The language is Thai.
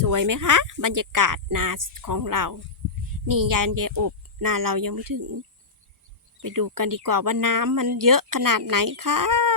สวยไหมคะ บรรยากาศนาของเรา นี่ยานเยอบนาเรายังไม่ถึง ไปดูกันดีกว่าว่าน้ำมันเยอะขนาดไหนคะ